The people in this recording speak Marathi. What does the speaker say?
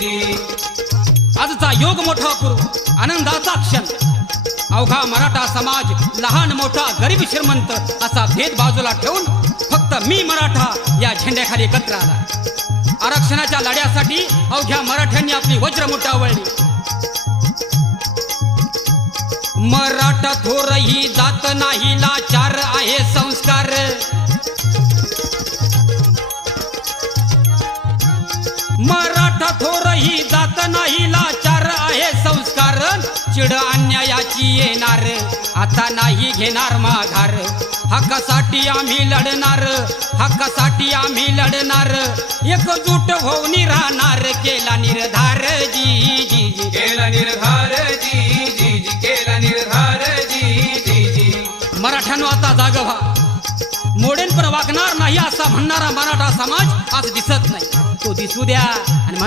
जी आजचा योग मोठा करू. आनंदाचा क्षण. अवघा मराठा समाज लहान मोठा गरीब श्रीमंत असा भेद बाजूला ठेवून फक्त मी मराठा या झेंड्याखाली एकत्र आला. आरक्षणाच्या लढ्यासाठी अवघ्या मराठ्यांनी आपली वज्र मुठावळली मराठा थोर ही जात नाही लाचार आहे संस्कार. मराठा थोर ही जात नाही लाचार आहे संस्कार. चिड अन्यायाची येणार आता नाही घेणार माघार. हक्कासाठी आम्ही लढणार हक्कासाठी आम्ही लढणार. एकजूट होऊन राहणार केला निर्धार जी जी जी. केला निर्धार जी जी जी. केला निर्धार जी जी जी. मराठ्यानो आता जाग व्हा. मोडेन पण वागणार नाही असा म्हणणारा मराठा समाज आज दिसत नाही. तो दिसू द्या आणि